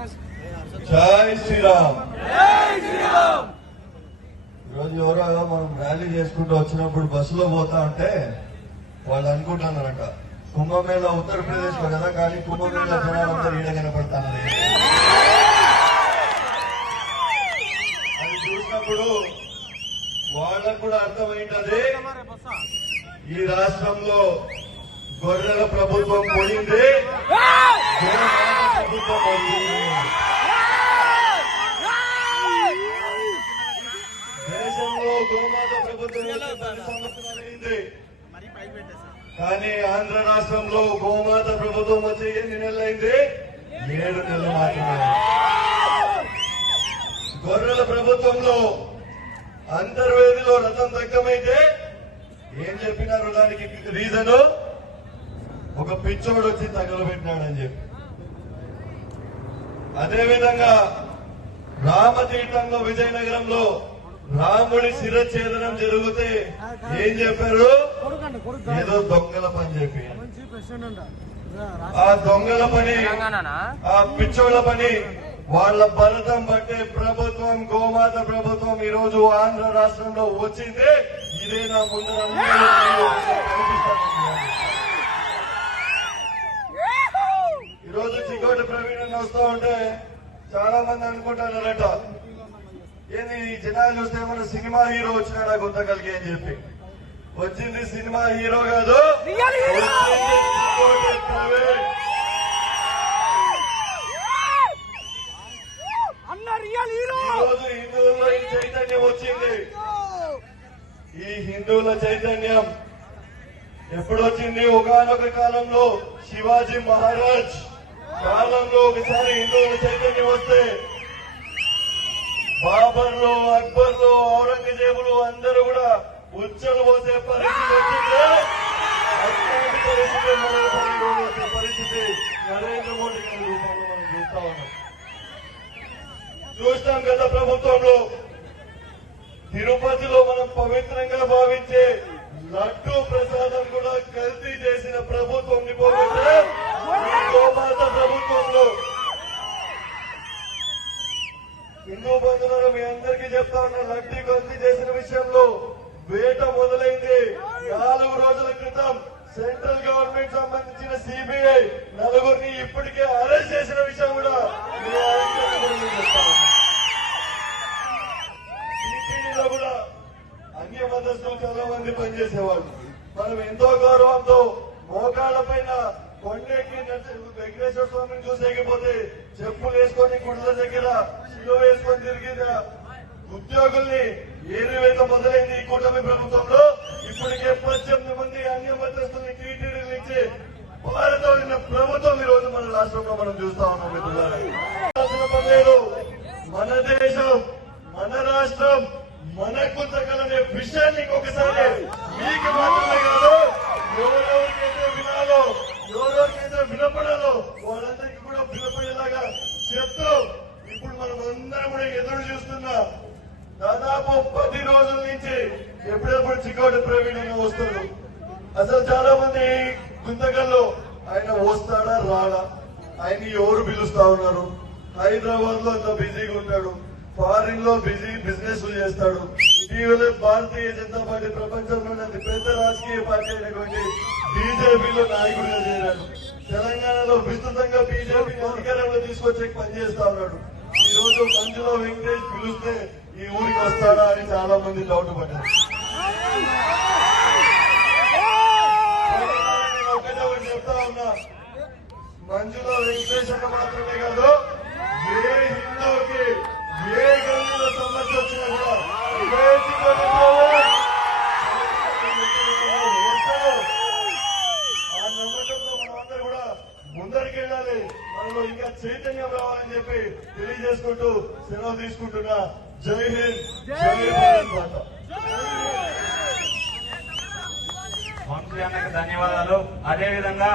జై శ్రీరామ్. ఈరోజు ఎవరో మనం ర్యాలీ చేసుకుంటూ వచ్చినప్పుడు బస్సులో పోతా ఉంటే వాళ్ళు అనుకుంటున్నారంట కుంభమేళ ఉత్తరప్రదేశ్లో కదా కానీ కుంభమేళ జనాలందరూ ఈడ కనపడతానని అది చూసినప్పుడు వాళ్ళకు కూడా అర్థమైంటది ఈ రాష్ట్రంలో గొర్రెల ప్రభుత్వం పోయింది. దేశంలో గోమాత ప్రభుత్వం కానీ ఆంధ్ర రాష్ట్రంలో గోమాత ప్రభుత్వం వచ్చి ఎన్ని నెలలైంది? ఏడు నెలలు మాత్రమే. గొర్రెల ప్రభుత్వంలో అంతర్వేదిలో రథం దక్కమైతే ఏం చెప్పినారు దానికి రీజన్? ఒక పిచ్చోడు వచ్చి తగలబెట్టినాడని చెప్పి. అదేవిధంగా రామతీర్థంలో విజయనగరంలో రాముడి శిరఛేదనం జరిగితే ఏం చెప్పారు? ఏదో దొంగల పని చెప్పి. ఆ దొంగల పని ఆ పిచ్చోళ్ళ పని వాళ్ళ భరతం బట్టే ప్రభుత్వం గోమాత ప్రభుత్వం ఈ రోజు ఆంధ్ర రాష్ట్రంలో వచ్చింది. ఇదే నా ముందర అందరూ కనిపిస్తాను ఈ రోజు చికోటి ప్రవీణ్ అని వస్తూ ఉంటే చాలా మంది అనుకుంటున్నారట. ఏంది ఈ జనాలు చూస్తే మన సినిమా హీరో వచ్చినాడా గుంతకల్కి అని చెప్పి. వచ్చింది సినిమా హీరో కాదు. ఈ రోజు హిందువుల్లో ఈ చైతన్యం వచ్చింది. ఈ హిందువుల చైతన్యం ఎప్పుడు వచ్చింది ఒకనొక కాలంలో శివాజీ మహారాజ్. కాలంలో ఒకసారి ఇంట్లో చైతన్యం వస్తే బాబర్లు అక్బర్లు ఔరంగజేబులు అందరూ కూడా ఉచ్చలు పోసే పరిస్థితి వచ్చిందే. అట్లాంటి పరిస్థితి వచ్చే పరిస్థితి నరేంద్ర మోడీ గారి రూపంలో మనం చూస్తా ఉన్నాం. చూస్తాం గత ప్రభుత్వంలో. తిరుపతిలో మన పవిత్రంగా భావించే లడ్డు ప్రసాదం కూడా కల్తీ చేసిన ప్రభుత్వం పోగొట్టే ఈ గోమాత ప్రభుత్వంలో హిందూ బంధువులు మీ అందరికీ చెప్తా ఉన్నా లడ్డీ కల్తీ చేసిన విషయంలో వేట మొదలైంది నాలుగు రోజుల క్రితం సెంట్రల్ గవర్నమెంట్ సంబంధించిన సిబిఐ నలుగురిని ఇప్పటికే అరెస్ట్ చేసిన విషయం కూడా మీ అందరికీ కూడా నేను చెప్తా ఉన్నా. టీటీడీలో కూడా అన్య మతస్థులు చాలా మంది పనిచేసేవాళ్ళు మనం ఎంతో గౌరవంతో మోకాళ్ళ పైన కొండెక్కి వెంకటేశ్వర స్వామిని చూసేకపోతే చెప్పులు వేసుకొని గుడ్ల దగ్గర శిలో వేసుకొని తిరిగిన ఉద్యోగుల్ని ఏరివేత మొదలైంది ఈ కూటమి ప్రభుత్వంలో. ఇప్పటికే పద్దెనిమిది మంది అన్య మతస్థుల్ని టీటీడీలు ఇచ్చి పారదోలిన ప్రభుత్వం ఈ రోజు మన రాష్ట్రంలో మనం చూస్తా ఉన్నాం మిత్రులు మన దేశం మన రాష్ట్రం మనకు తగ్గ విషయాన్ని ఇంకొకసారి మీకు మాత్రమే కాదు ఎవరెవరికైతే వినాలో ఎవరెవరికైతే వినపడాలో వాళ్ళందరికీ కూడా వినపడేలాగా చెప్తూ ఇప్పుడు మనం అందరం కూడా ఎదురు చూస్తున్నా దాదాపు పది రోజుల నుంచి ఎప్పుడెప్పుడు చికోటి ప్రవీణ్ వస్తుంది అసలు చాలా మంది గుంతకల్లో ఆయన వస్తాడా రాడా? ఆయన ఎవరు పిలుస్తా ఉన్నారు? హైదరాబాద్లో అంత బిజీగా ఉంటాడు ఫారిన్లో బిజీ బిజినెస్ చేస్తాడు ఇటీవల భారతీయ జనతా పార్టీ ప్రపంచంలోనే అతి పెద్ద రాజకీయ పార్టీ అయినటువంటి బీజేపీలో నాయకుడిగా చేరాడు. తెలంగాణలో విస్తృతంగా బీజేపీ అధికారంలో తీసుకొచ్చే పనిచేస్తా ఉన్నాడు. ఈ రోజు మంజులో వెంకటేష్ పిలిస్తే ఈ ఊరికి వస్తాడా అని చాలా మంది డౌట్ పడ్డారు నేను ఒకటే ఒకటి చెప్తా ఉన్నా మంజులో వెంకటేష్ అన్న మాత్రమే కాదు ఏ హిందువుకి ఏ గల్లీలో సమస్య వచ్చినా కూడా ఇదే చిక్కుడు వస్తాడు. ఆ నమ్మకంతో మనమందరూ కూడా ముందరికి వెళ్ళాలి మనలో ఇంకా చైతన్యం రావాలని చెప్పి తెలియజేసుకుంటూ సెలవు తీసుకుంటున్నా. జై హింద్ జై భారత్ మాత. వంశీ అన్నకు ధన్యవాదాలు అదేవిధంగా